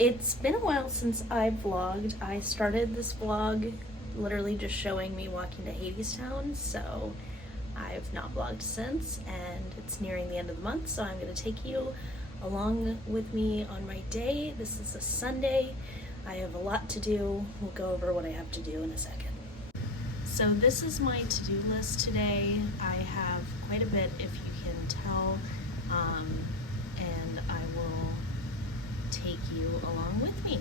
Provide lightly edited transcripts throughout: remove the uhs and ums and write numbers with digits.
It's been a while since I vlogged. I started this vlog literally just showing me walking to Hadestown, so I've not vlogged since, and it's nearing the end of the month, so I'm going to take you along with me on my day. This is a Sunday. I have a lot to do. We'll go over what I have to do in a second. So this is my to-do list today. I have quite a bit, if you can tell, and I will take you along with me.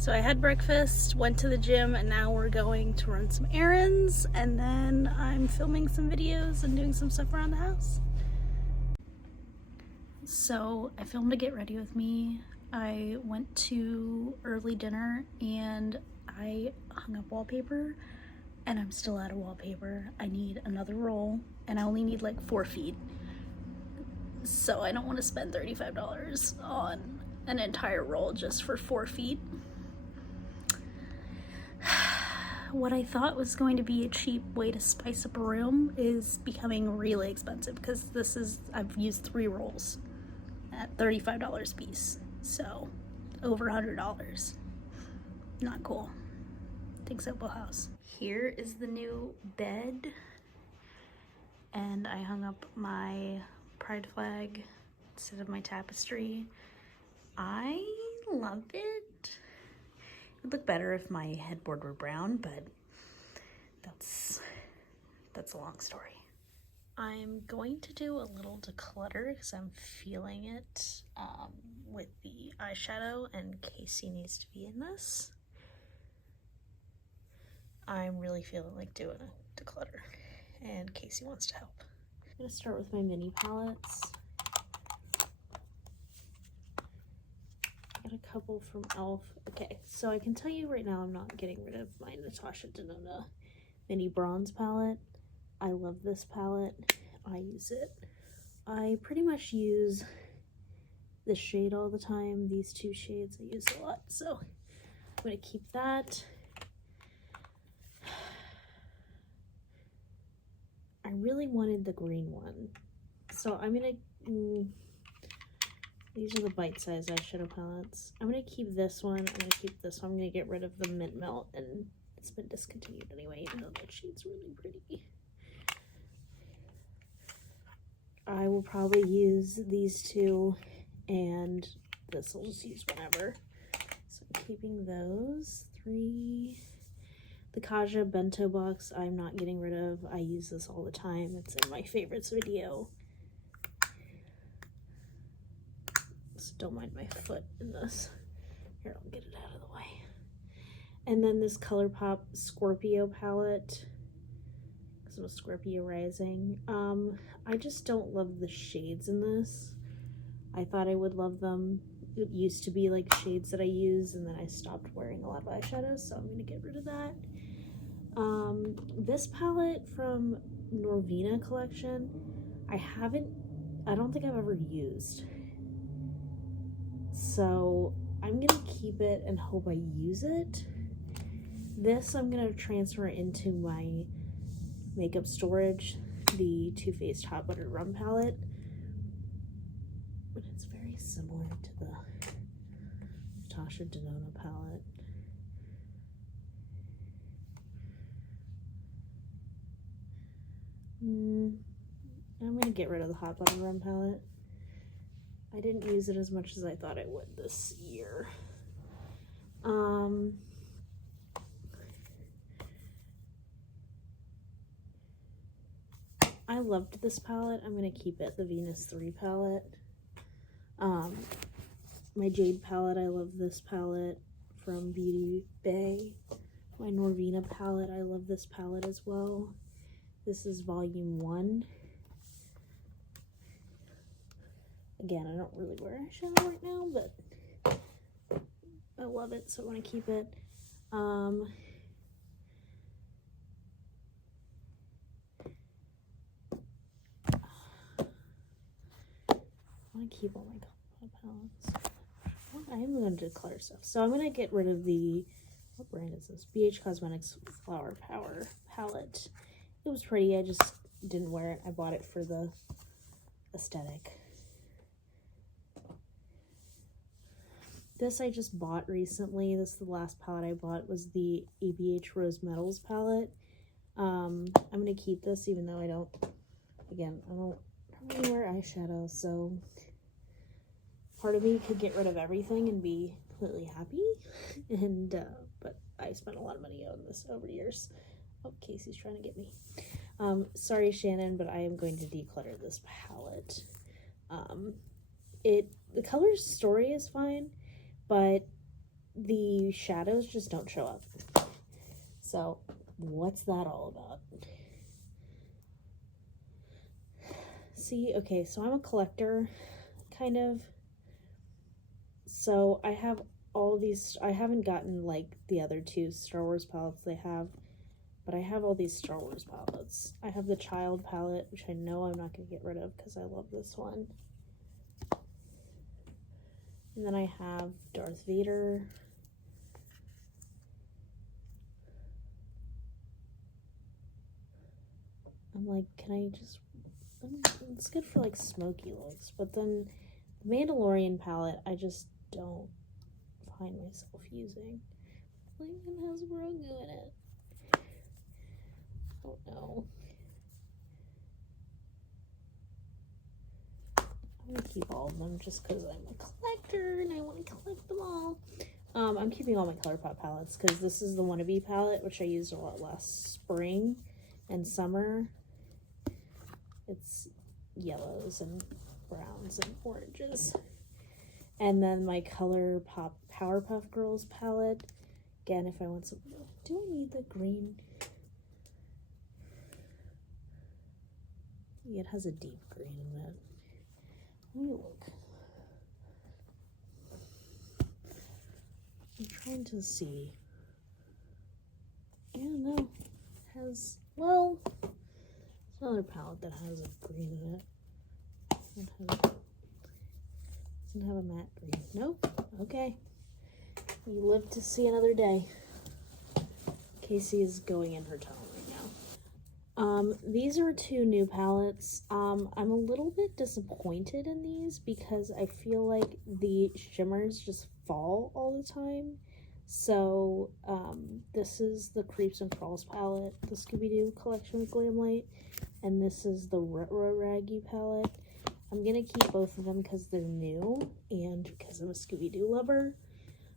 So I had breakfast, went to the gym, and now we're going to run some errands, and then I'm filming some videos and doing some stuff around the house. So I filmed a get ready with me. I went to early dinner and I hung up wallpaper, and I'm still out of wallpaper. I need another roll, and I only need like 4 feet. So I don't want to spend $35 on an entire roll just for 4 feet. What I thought was going to be a cheap way to spice up a room is becoming really expensive, because I've used 3 rolls at $35 a piece, so over $100. Not cool. Think Sopo House. Here is the new bed, and I hung up my pride flag instead of my tapestry. I love it. It would look better if my headboard were brown, but that's a long story. I'm going to do a little declutter because I'm feeling it with the eyeshadow, and Casey needs to be in this. I'm really feeling like doing a declutter, and Casey wants to help. I'm going to start with my mini palettes. Got a couple from e.l.f. Okay, so I can tell you right now I'm not getting rid of my Natasha Denona mini bronze palette. I love this palette. I use it. I pretty much use this shade all the time. These 2 shades I use a lot, so I'm going to keep that. I really wanted the green one, so I'm going to... These are the bite-sized eyeshadow palettes. I'm going to keep this one. I'm going to keep this one. I'm going to get rid of the Mint Melt, and it's been discontinued anyway, even though that shade's really pretty. I will probably use these 2, and this I'll just use whenever. So I'm keeping those 3. The Kaja bento box I'm not getting rid of. I use this all the time. It's in my favorites video. Don't mind my foot in this. Here, I'll get it out of the way. And then this ColourPop Scorpio palette, because I'm a Scorpio rising. I just don't love the shades in this. I thought I would love them. It used to be like shades that I use, and then I stopped wearing a lot of eyeshadows, so I'm going to get rid of that. This palette from Norvina collection, I don't think I've ever used. So I'm going to keep it and hope I use it. This I'm going to transfer into my makeup storage, the Too Faced Hot Buttered Rum palette. But it's very similar to the Natasha Denona palette. I'm going to get rid of the Hot Buttered Rum palette. I didn't use it as much as I thought I would this year. I loved this palette. I'm going to keep it, the Venus 3 palette. My Jade palette, I love this palette from Beauty Bay. My Norvina palette, I love this palette as well. This is volume 1. Again, I don't really wear eyeshadow right now, but I love it, so I want to keep it. I want to keep all my color palettes. I am going to declutter stuff. So I'm going to get rid of the, what brand is this? BH Cosmetics Flower Power palette. It was pretty. I just didn't wear it. I bought it for the aesthetic. This I just bought recently. This is the last palette I bought, was the ABH Rose Metals palette. I'm going to keep this even though I don't really wear eyeshadow, so part of me could get rid of everything and be completely happy. And but I spent a lot of money on this over years. Oh, Casey's trying to get me. Sorry, Shannon, but I am going to declutter this palette. The color story is fine, but the shadows just don't show up. So what's that all about? See, okay, so I'm a collector, kind of. So I have all these, I haven't gotten like the other two Star Wars palettes they have, but I have all these Star Wars palettes. I have the Child palette, which I know I'm not going to get rid of because I love this one. And then I have Darth Vader. I'm like, can I just, it's good for like smoky looks, but then the Mandalorian palette, I just don't find myself using. Like, it has Grogu in it. Oh no. I'm gonna keep all of them just because I'm a collector and I want to collect them all. I'm keeping all my ColourPop palettes because this is the Wannabe palette, which I used a lot last spring and summer. It's yellows and browns and oranges. And then my ColourPop Powerpuff Girls palette. Again, if I want some, do I need the green? Yeah, it has a deep green in it. Let me look. I'm trying to see. I don't know. It has, well, it's another palette that has a green in it. Doesn't have a matte green. Nope. Okay. You live to see another day. Casey is going in her tunnel right now. These are two new palettes. I'm a little bit disappointed in these because I feel like the shimmers just fall all the time. So, this is the Creeps and Crawls palette, the Scooby-Doo collection with Glamlight, and this is the Retro Raggy palette. I'm gonna keep both of them because they're new and because I'm a Scooby-Doo lover.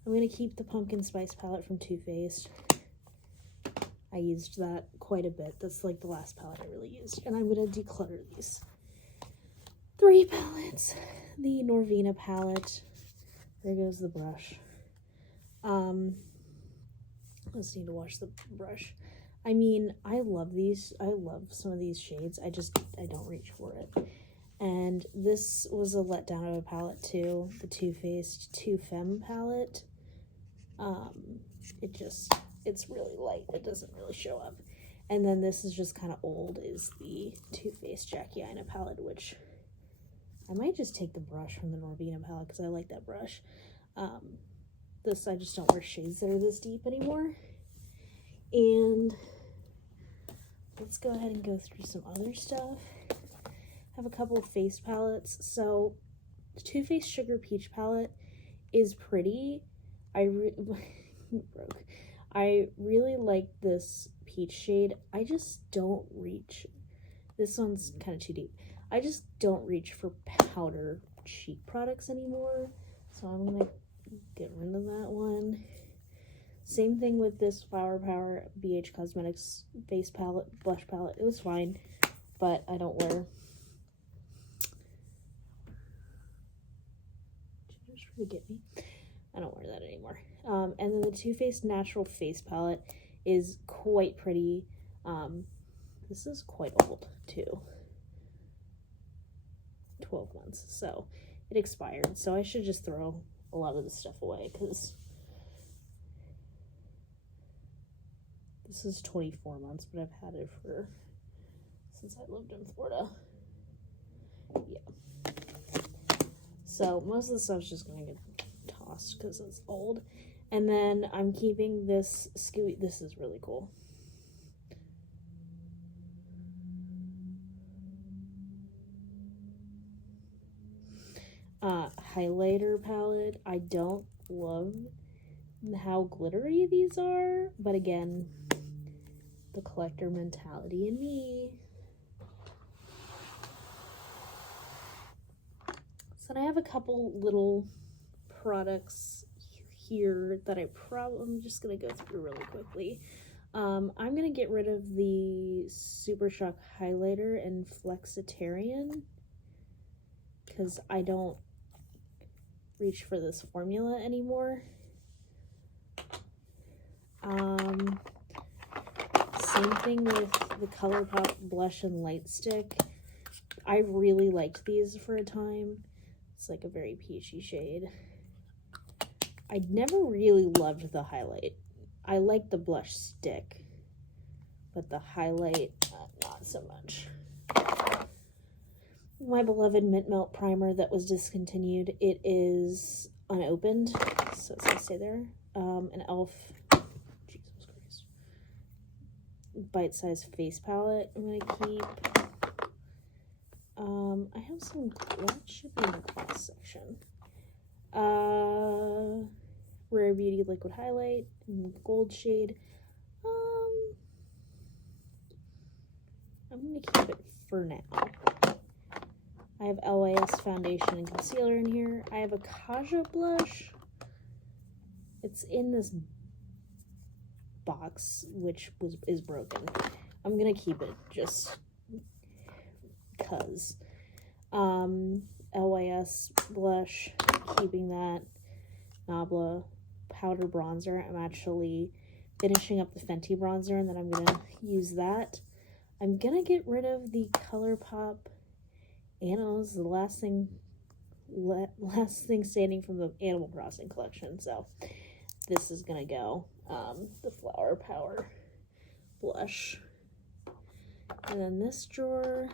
I'm gonna keep the Pumpkin Spice palette from Too Faced. I used that quite a bit. That's like the last palette I really used. And I'm gonna declutter these three palettes. The Norvina palette. There goes the brush. Let's need to wash the brush. I mean, I love these. I love some of these shades. I don't reach for it. And this was a letdown of a palette too, the Too Faced Too Femme palette. It's really light, it doesn't really show up. And then this is just kind of old, is the Too Faced Jackie Aina palette, which I might just take the brush from the Norvina palette because I like that brush. This, I just don't wear shades that are this deep anymore. And let's go ahead and go through some other stuff. I have a couple of face palettes. So the Too Faced Sugar Peach palette is pretty. I really like this peach shade. I just don't reach. This one's kind of too deep. I just don't reach for powder cheek products anymore. So I'm gonna get rid of that one. Same thing with this Flower Power BH Cosmetics face palette, blush palette. It was fine, but I don't wear. Just forget me. I don't wear that anymore. And then the Too Faced Natural Face palette is quite pretty. This is quite old too. 12 months, so it expired. So I should just throw a lot of this stuff away because this is 24 months, but I've had it since I lived in Florida. Yeah. So most of the stuff's just gonna get tossed because it's old. And then I'm keeping this Scooby. This is really cool. Highlighter palette. I don't love how glittery these are, but again, the collector mentality in me. So I have a couple little products here that I'm just gonna go through really quickly. I'm gonna get rid of the Super Shock highlighter and Flexitarian because I don't reach for this formula anymore. Same thing with the ColourPop blush and light stick. I really liked these for a time. It's like a very peachy shade. I never really loved the highlight. I like the blush stick, but the highlight, not so much. My beloved Mint Melt primer that was discontinued. It is unopened, so it's gonna stay there. An e.l.f. Jesus Christ. Bite-sized face palette I'm gonna keep. I have some, that should be in the class section. Rare Beauty liquid highlight in gold shade. I'm gonna keep it for now. I have LYS foundation and concealer in here. I have a Kaja blush. It's in this box, which is broken. I'm gonna keep it just cause. LYS blush, keeping that. Nabla powder bronzer. I'm actually finishing up the Fenty bronzer, and then I'm gonna use that. I'm gonna get rid of the ColourPop Animals, the last thing standing from the Animal Crossing collection. So this is gonna go. The Flower Power blush, and then this drawer.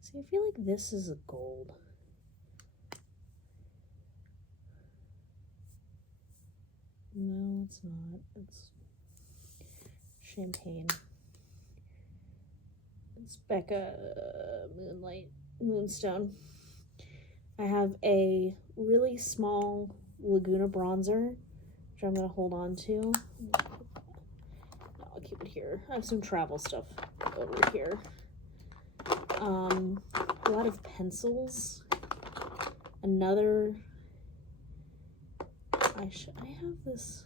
See, I feel like this is a gold. No, it's not. It's champagne. It's Becca Moonstone. I have a really small Laguna bronzer, which I'm going to hold on to. I'll keep it here. I have some travel stuff over here. A lot of pencils. Another... I have this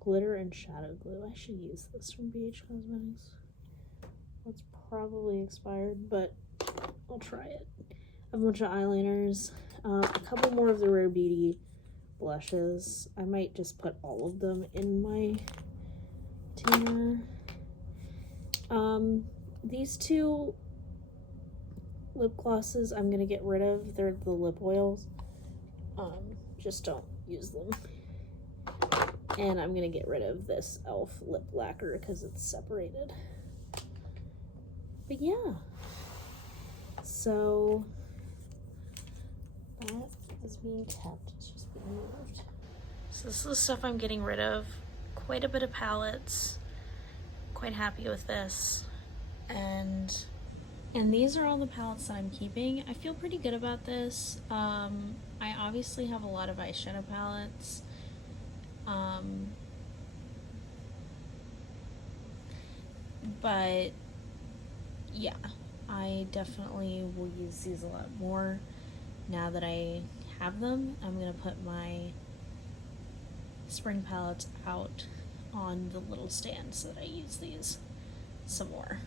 glitter and shadow glue. I should use this from BH Cosmetics. It's probably expired, but I'll try it. I have a bunch of eyeliners, a couple more of the Rare Beauty blushes. I might just put all of them in my container. These two lip glosses I'm gonna get rid of. They're the lip oils. Just don't use them. And I'm gonna get rid of this e.l.f. lip lacquer because it's separated. But yeah, so that is being kept. It's just being moved. So this is the stuff I'm getting rid of. Quite a bit of palettes. Quite happy with this. And these are all the palettes that I'm keeping. I feel pretty good about this. I obviously have a lot of eyeshadow palettes. But yeah, I definitely will use these a lot more now that I have them. I'm gonna put my spring palettes out on the little stand so that I use these some more.